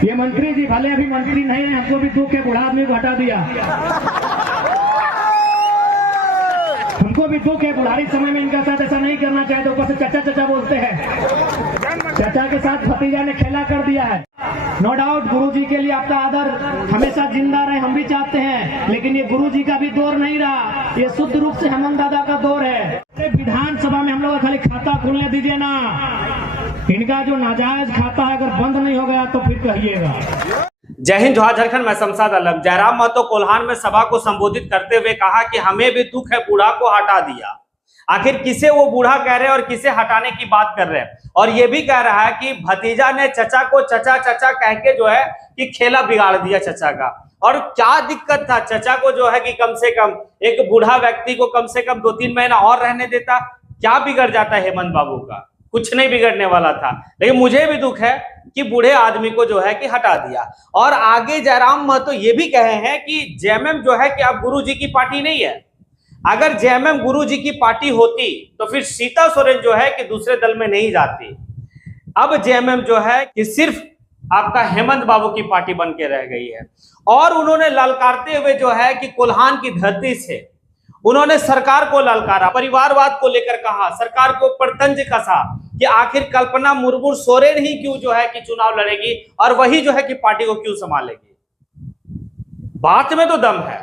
ये मंत्री जी भले अभी मंत्री नहीं है, हमको भी दुख है, बूढ़ा आदमी को हटा दिया। हमको भी दुख है, बुढ़ारी समय में इनका साथ ऐसा नहीं करना चाहिए। तो ऊपर से चाचा चाचा बोलते हैं, चाचा के साथ भतीजा ने खेला कर दिया है। नो डाउट गुरुजी के लिए आपका आदर हमेशा जिंदा रहे, हम भी चाहते हैं, लेकिन ये गुरुजी का भी दौर नहीं रहा, ये शुद्ध रूप से हेमंत दादा का दौर है। विधानसभा में हम लोग खाली खाता खोलने दीजिए ना, इनका जो नाजायज खाता है अगर बंद नहीं हो गया तो फिर कहिएगा। जय हिंद, जोहार झारखंड। मैं शमशाद आलम। जयराम महतो कोल्हान में सभा को संबोधित करते हुए कहा कि हमें भी दुख है, बूढ़ा को हटा दिया। आखिर किसे वो बूढ़ा कह रहे हैं और किसे हटाने की बात कर रहे हैं? और ये भी कह रहा है कि भतीजा ने चचा को चचा चचा कह के जो है कि खेला बिगाड़ दिया चचा का। और क्या दिक्कत था चचा को जो है कि कम से कम एक बूढ़ा व्यक्ति को कम से कम 2-3 महीना और रहने देता, क्या बिगड़ जाता है हेमंत बाबू का? कुछ नहीं बिगड़ने वाला था। लेकिन मुझे भी दुख है कि बूढ़े आदमी को जो है कि हटा दिया। और आगे जयराम महतो ये भी कहे हैं कि जेएमएम जो है कि अब गुरुजी की पार्टी नहीं है। अगर जेएमएम गुरुजी की पार्टी होती तो फिर सीता सोरेन जो है कि दूसरे दल में नहीं जाती। अब जेएमएम जो है कि सिर्फ आपका हेमंत बाबू की पार्टी बन के रह गई है। और उन्होंने ललकारते हुए जो है कि कोल्हान की धरती से उन्होंने सरकार को ललकारा, परिवारवाद को लेकर कहा, सरकार को ऊपर तंज कसा कि आखिर कल्पना मुर्मू सोरेन ही क्यों जो है कि चुनाव लड़ेगी और वही जो है कि पार्टी को क्यों संभालेगी। बात में तो दम है।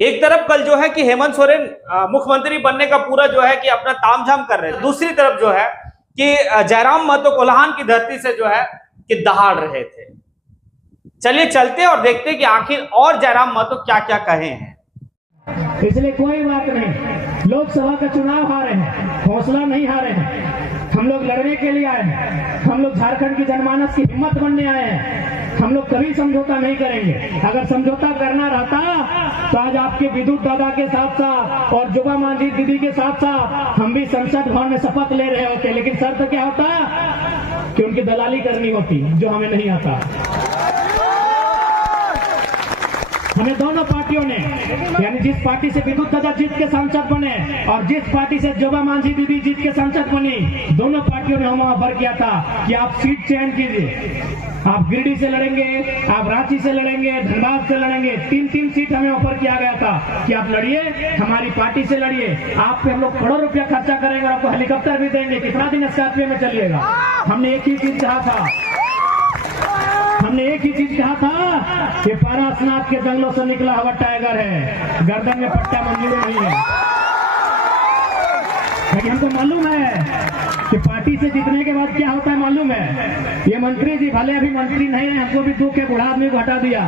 एक तरफ कल जो है कि हेमंत सोरेन मुख्यमंत्री बनने का पूरा जो है कि अपना तामझाम कर रहे हैं, दूसरी तरफ जो है कि जयराम महतो कोल्हान की धरती से जो है कि दहाड़ रहे थे। चलिए चलते और देखते कि आखिर और जयराम महतो क्या क्या कहे हैं। इसलिए कोई बात नहीं, लोकसभा का चुनाव हारे हैं, हौसला नहीं हारे हैं। हम लोग लड़ने के लिए आए हैं, हम लोग झारखंड की जनमानस की हिम्मत बनने आए हैं। हम लोग कभी समझौता नहीं करेंगे। अगर समझौता करना रहता तो आज आपके विद्युत दादा के साथ साथ और जुबा मांझी दीदी के साथ साथ हम भी संसद भवन में शपथ ले रहे होते। लेकिन शर्त क्या होता कि उनकी दलाली करनी होती, जो हमें नहीं आता। हमें दोनों पार्टियों ने, यानी जिस पार्टी से विद्युत दादा जीत के सांसद बने और जिस पार्टी से जोबा मांझी दीदी जीत के सांसद बनी, दोनों पार्टियों ने हम ऑफर किया था कि आप सीट चयन कीजिए। आप गिरिडीह से लड़ेंगे, आप रांची से लड़ेंगे, धनबाद से लड़ेंगे। 3-3 सीट हमें ऑफर किया गया था कि आप लड़िए, हमारी पार्टी से लड़िए। आप पे हम लोग करोड़ रुपया खर्चा करेंगे और आपको हेलीकॉप्टर भी देंगे। कितना दिन स्कॉर्पियो में चलिएगा। हमने एक ही चीज कहा था, हमने एक ही चीज कहा था कि पारसनाथ के जंगलों से निकला हुआ टाइगर है, गर्दन में पट्टा मंजूर नहीं है। लेकिन हमको मालूम है कि पार्टी से जीतने के बाद क्या होता है, मालूम है। ये मंत्री जी भले अभी मंत्री नहीं है, हमको भी दुख है, बूढ़ा आदमी को हटा दिया।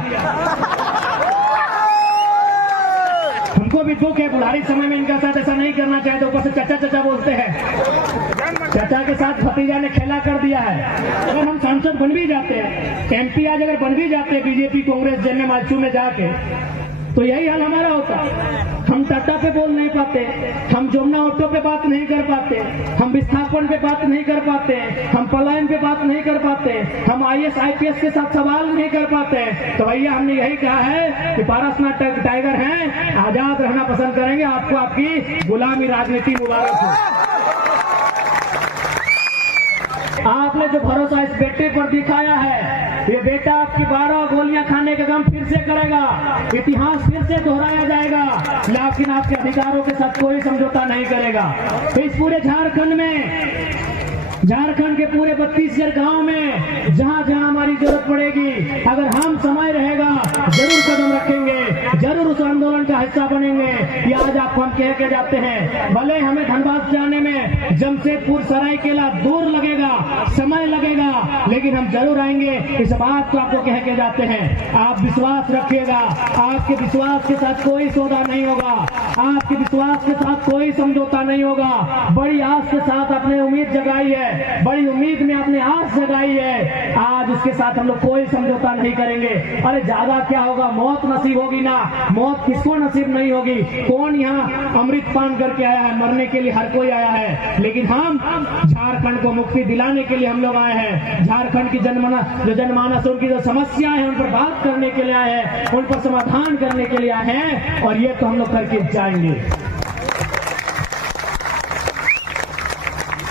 हमको भी दुख है, बुढ़ारी समय में इनका साथ ऐसा नहीं करना चाहिए। तो ऊपर से चाचा चाचा बोलते हैं, चाचा के साथ भतीजा ने खेला कर दिया है। अगर हम सांसद बन भी जाते हैं, एमपी आज अगर बन भी जाते हैं बीजेपी कांग्रेस जेएमएम में जाके, तो यही हाल हमारा होता। हम टाटा पे बोल नहीं पाते, हम जमुना ऑटो पे बात नहीं कर पाते, हम विस्थापन पे बात नहीं कर पाते, हम पलायन पे बात नहीं कर पाते, हम IAS IPS के साथ सवाल नहीं कर पाते। तो भैया हमने यही कहा है कि पारसनाथ टाइगर हैं, आजाद रहना पसंद करेंगे। आपको आपकी गुलामी राजनीति मुबारक हो। आपने जो भरोसा इस बेटे पर दिखाया है, ये बेटा आपकी 12 गोलियां खाने का काम फिर से करेगा, इतिहास फिर से दोहराया जाएगा, लेकिन आपके अधिकारों के साथ कोई समझौता नहीं करेगा। तो इस पूरे झारखंड में, झारखंड के पूरे 32,000 गांव में जहां जहां हमारी जरूरत पड़ेगी, अगर हम समय रहेगा जरूर कदम रखेंगे, जरूर उस आंदोलन का हिस्सा बनेंगे। ये आज आपको हम कह के जाते हैं, भले हमें धनबाद जाने में जमशेदपुर सरायकेला दूर लगेगा, समय लगेगा, लेकिन हम जरूर आएंगे। इस बात को आपको कह के जाते हैं। आप विश्वास रखिएगा, आपके विश्वास के साथ कोई सौदा नहीं होगा, आपके विश्वास के साथ कोई समझौता नहीं होगा। बड़ी आस के साथ आपने उम्मीद जगाई है, बड़ी उम्मीद में आपने आस जगाई है, आज उसके साथ हम लोग कोई समझौता नहीं करेंगे। अरे ज्यादा क्या होगा, मौत नसीब होगी ना, मौत किसको नसीब नहीं होगी। कौन यहाँ अमृत पान करके आया है, मरने के लिए हर कोई आया है, लेकिन हम झारखंड को मुक्ति दिलाने के लिए हम लोग आए हैं। झारखंड की जनमानस उनकी जो समस्या है उन पर बात करने के लिए आए हैं, उन पर समाधान करने के लिए आए हैं, और ये तो हम लोग करके जाएंगे।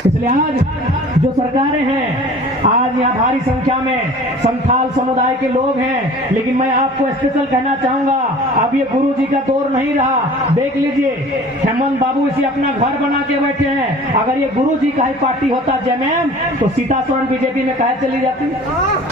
इसलिए आज जो सरकारें हैं, आज यहाँ भारी संख्या में संथाल समुदाय के लोग हैं, लेकिन मैं आपको स्पेशल कहना चाहूंगा, अब ये गुरु जी का दौर नहीं रहा। देख लीजिए, हेमंत बाबू इसी अपना घर बना के बैठे हैं। अगर ये गुरु जी का ही पार्टी होता जेएमएम, तो सीता सोरेन बीजेपी में काहे चली जाती।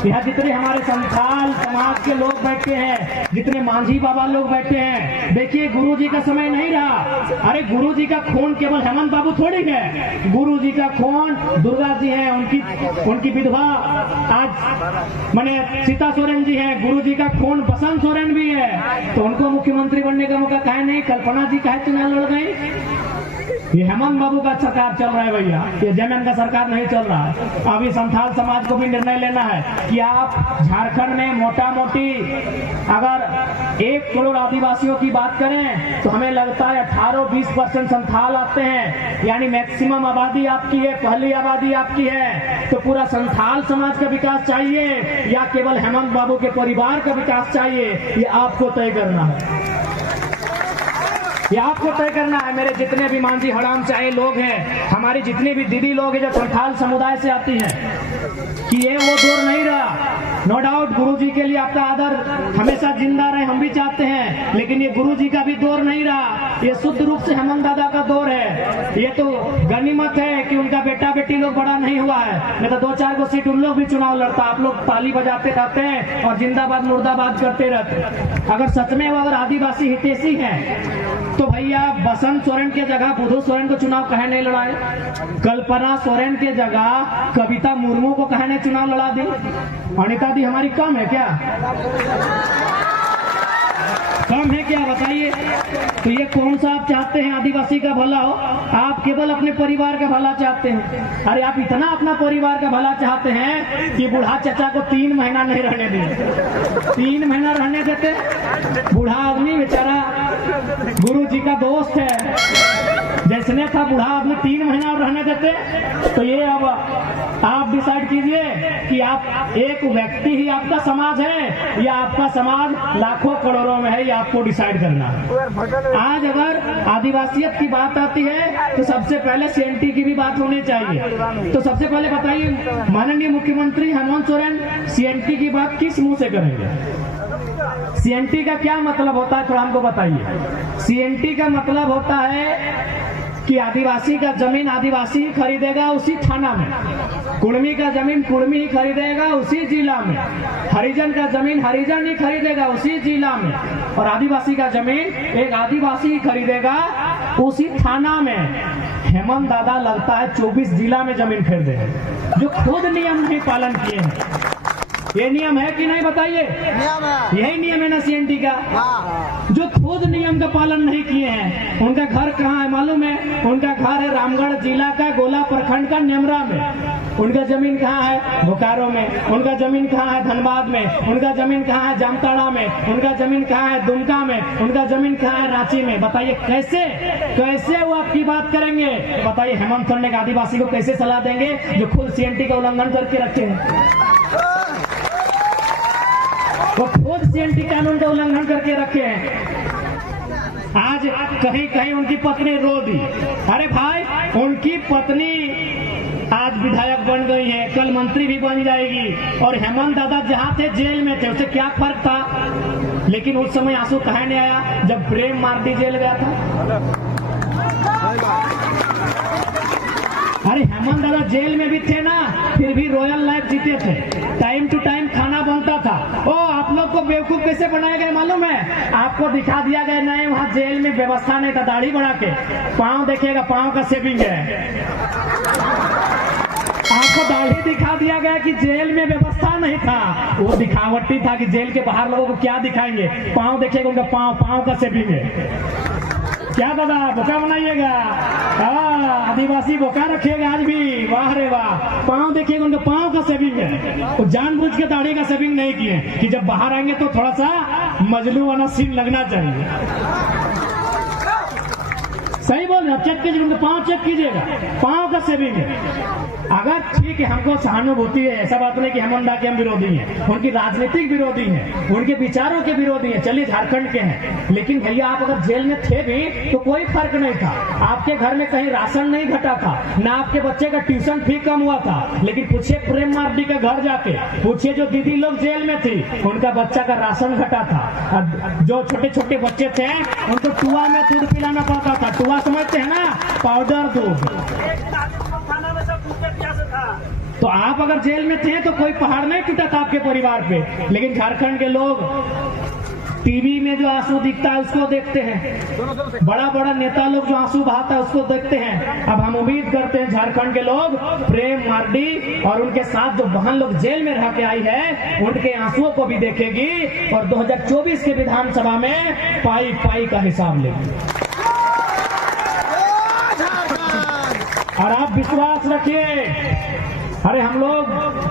यहाँ जितने हमारे संथाल समाज के लोग बैठे हैं, जितने मांझी बाबा लोग बैठे हैं, देखिए गुरु जी का समय नहीं रहा। अरे गुरु जी का खून केवल हेमंत बाबू थोड़ी है, गुरु जी का खून दुर्गा जी है, उनकी विधवा आज माने सीता सोरेन जी है, गुरु जी का खून बसंत सोरेन भी है, तो उनको मुख्यमंत्री बनने का मौका काहे नहीं, कल्पना जी काहे चुनाव लड़ गई। ये हेमंत बाबू का सरकार चल रहा है भैया, ये जेएमएम का सरकार नहीं चल रहा है। अभी संथाल समाज को भी निर्णय लेना है कि आप झारखंड में मोटा मोटी अगर 1 करोड़ आदिवासियों की बात करें तो हमें लगता है 18-20% संथाल आते हैं, यानी मैक्सिमम आबादी आपकी है, पहली आबादी आपकी है। तो पूरा संथाल समाज का विकास चाहिए या केवल हेमंत बाबू के परिवार का विकास चाहिए, ये आपको तय करना है। ये आपको तय करना है। मेरे जितने भी मांझी हड़ाम चाहे लोग हैं, हमारी जितनी भी दीदी लोग हैं जो संथाल समुदाय से आती हैं, कि ये वो दौर नहीं रहा। नो डाउट गुरु जी के लिए आपका आदर हमेशा जिंदा रहे, हम भी चाहते हैं, लेकिन ये गुरु जी का भी दौर नहीं रहा। ये शुद्ध रूप से हेमंत दादा का दौर है। ये तो गनीमत है कि उनका बेटा बेटी लोग बड़ा नहीं हुआ है, नहीं तो 2-4 को सीट उन लोग भी चुनाव लड़ता। आप लोग ताली बजाते रहते हैं और जिंदाबाद मुर्दाबाद करते रहते। अगर सच में वो अगर आदिवासी हितैषी है तो भैया बसंत सोरेन के जगह बुधू सोरेन को चुनाव कहे नहीं लड़ाए, कल्पना सोरेन के जगह कविता मुर्मू को कहे नहीं चुनाव लड़ा दी। अनिता दी हमारी कम है क्या? कम है क्या बताइए? तो ये कौन सा आप चाहते हैं आदिवासी का भला हो? आप केवल अपने परिवार का भला चाहते हैं। अरे आप इतना अपना परिवार का भला चाहते हैं कि बूढ़ा चाचा को 3 महीना नहीं रहने दिए। 3 महीना रहने देते। बूढ़ा आदमी बेचारा गुरु जी का दोस्त है, जैसने था बूढ़ा आदमी 3 महीना और रहने देते। तो ये अब आप डिसाइड कीजिए कि आप एक व्यक्ति ही आपका समाज है या आपका समाज लाखों करोड़ों में है, ये आपको डिसाइड करना है। आज अगर आदिवासियत की बात आती है तो सबसे पहले सीएनटी की भी बात होनी चाहिए। तो सबसे पहले बताइए, माननीय मुख्यमंत्री हेमंत सोरेन सीएनटी की बात किस मुंह से करेंगे? सीएनटी का क्या मतलब होता है, थोड़ा हमको बताइए। सीएनटी का मतलब होता है कि आदिवासी का जमीन आदिवासी ही खरीदेगा उसी थाना में, कुर्मी का जमीन कुर्मी ही खरीदेगा उसी जिला में, हरिजन का जमीन हरिजन ही खरीदेगा उसी जिला में, और आदिवासी का जमीन एक आदिवासी ही खरीदेगा उसी थाना में। हेमंत दादा लगता है 24 जिला में जमीन खरीदे हैं, जो खुद नियम नहीं पालन किए हैं। ये नियम है कि नहीं बताइए? यही नियम है ना सीएनटी का। जो खुद नियम का पालन नहीं किए हैं, उनका घर कहाँ है मालूम है? उनका घर है रामगढ़ जिला का गोला प्रखंड का नेमरा में। उनका जमीन कहाँ है? बोकारो में। उनका जमीन कहाँ है? धनबाद में। उनका जमीन कहाँ है? जामताड़ा में। उनका जमीन कहाँ है? दुमका में। उनका जमीन कहाँ है? रांची में। बताइए कैसे वो आपकी बात करेंगे? बताइए हेमंत सोरेन के आदिवासी को कैसे सलाह देंगे जो खुद सीएनटी का उल्लंघन करके रखे हैं? वो खुद सीएनटी कानून का उल्लंघन करके रखे हैं। आज कहीं कहीं उनकी पत्नी रो दी। अरे भाई, उनकी पत्नी आज विधायक बन गई है, कल मंत्री भी बन जाएगी, और हेमंत दादा जहाँ थे जेल में थे, उससे क्या फर्क था? लेकिन उस समय आंसू कहे नहीं आया जब प्रेम मार्टी जेल गया था। अरे हेमंत दादा जेल में भी थे ना, फिर भी रॉयल लाइफ जीते थे, टाइम टू टाइम खाना बनता था। ओ आप लोग को बेवकूफ कैसे बनाया गया मालूम है? आपको दिखा दिया गया नहीं, वहाँ जेल में व्यवस्था नहीं था, दाढ़ी बढ़ा के पाँव देखिएगा, पाँव का शेविंग है। आपको दाढ़ी दिखा दिया गया कि जेल में व्यवस्था नहीं था, वो दिखावटी था कि जेल के बाहर लोगों को क्या दिखाएंगे। पाँव देखिएगा, उनका पाँव का शेविंग है। क्या दादा बोका बनाइएगा? आदिवासी बोका रखिएगा आज भी, वाह रे वाह। पाँव देखिएगा, उनका पाँव का शेविंग है। वो जानबूझ के दाढ़ी का शेविंग नहीं किए कि जब बाहर आएंगे तो थोड़ा सा मजलू वाला सीन लगना चाहिए। सही बोल रहे, अब चेक कीजिए, उनके पाँव चेक कीजिएगा, पाँव का सेविंग है। अगर ठीक है, हमको सहानुभूति है, ऐसा बात नहीं कि हेमंत के हम विरोधी हैं, उनकी राजनीतिक विरोधी हैं, उनके विचारों के विरोधी हैं, चलिए झारखंड के हैं, लेकिन भैया आप अगर जेल में थे भी तो कोई फर्क नहीं था, आपके घर में कहीं राशन नहीं घटा था, ना आपके बच्चे का ट्यूशन फी कम हुआ था। लेकिन पूछिए प्रेम मार्डी के घर जाके, पूछिए जो दीदी लोग जेल में थी, उनका बच्चा का राशन घटा था। जो छोटे छोटे बच्चे थे उनको टुआ में दूध पिलाना पड़ता था। टुआ समझते हैं ना, पाउडर दूध। तो आप अगर जेल में थे तो कोई पहाड़ नहीं टूटा था आपके परिवार पे। लेकिन झारखंड के लोग टीवी में जो आंसू दिखता है उसको देखते हैं, बड़ा बड़ा नेता लोग जो आंसू बहाता है उसको देखते हैं। अब हम उम्मीद करते हैं झारखंड के लोग प्रेम मार्डी और उनके साथ जो बहन लोग जेल में रह के आई है उनके आंसुओं को भी देखेगी और 2024 के विधानसभा में पाई पाई का हिसाब लेगी। और आप विश्वास रखिए, अरे हम लोग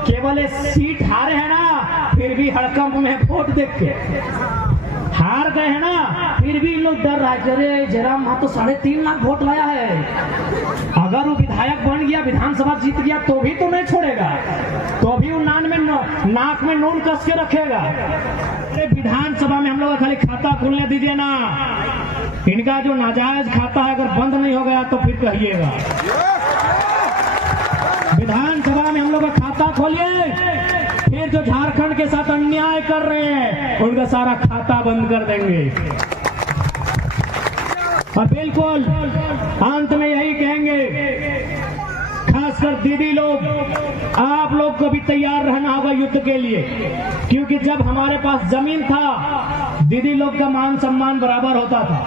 केवल सीट हारे हैं ना, फिर भी हड़कंप में वोट देख के हार गए हैं ना, फिर भी लोग डर रहा है, अरे जयराम वहां तो 3.5 लाख वोट लाया है, अगर वो विधायक बन गया, विधानसभा जीत गया तो भी तो नहीं छोड़ेगा, तो भी वो नाक में नून कस के रखेगा। अरे विधानसभा में हम लोग खाली खाता खुलने दीजिए ना, इनका जो नाजायज खाता है अगर बंद नहीं हो गया तो फिर कहिएगा। विधानसभा में हम लोग का खाता खोलिए, फिर जो झारखंड के साथ अन्याय कर रहे हैं उनका सारा खाता बंद कर देंगे। और बिल्कुल अंत में यही कहेंगे, खासकर दीदी लोग, आप लोग को भी तैयार रहना होगा युद्ध के लिए, क्योंकि जब हमारे पास जमीन था दीदी लोग का मान सम्मान बराबर होता था।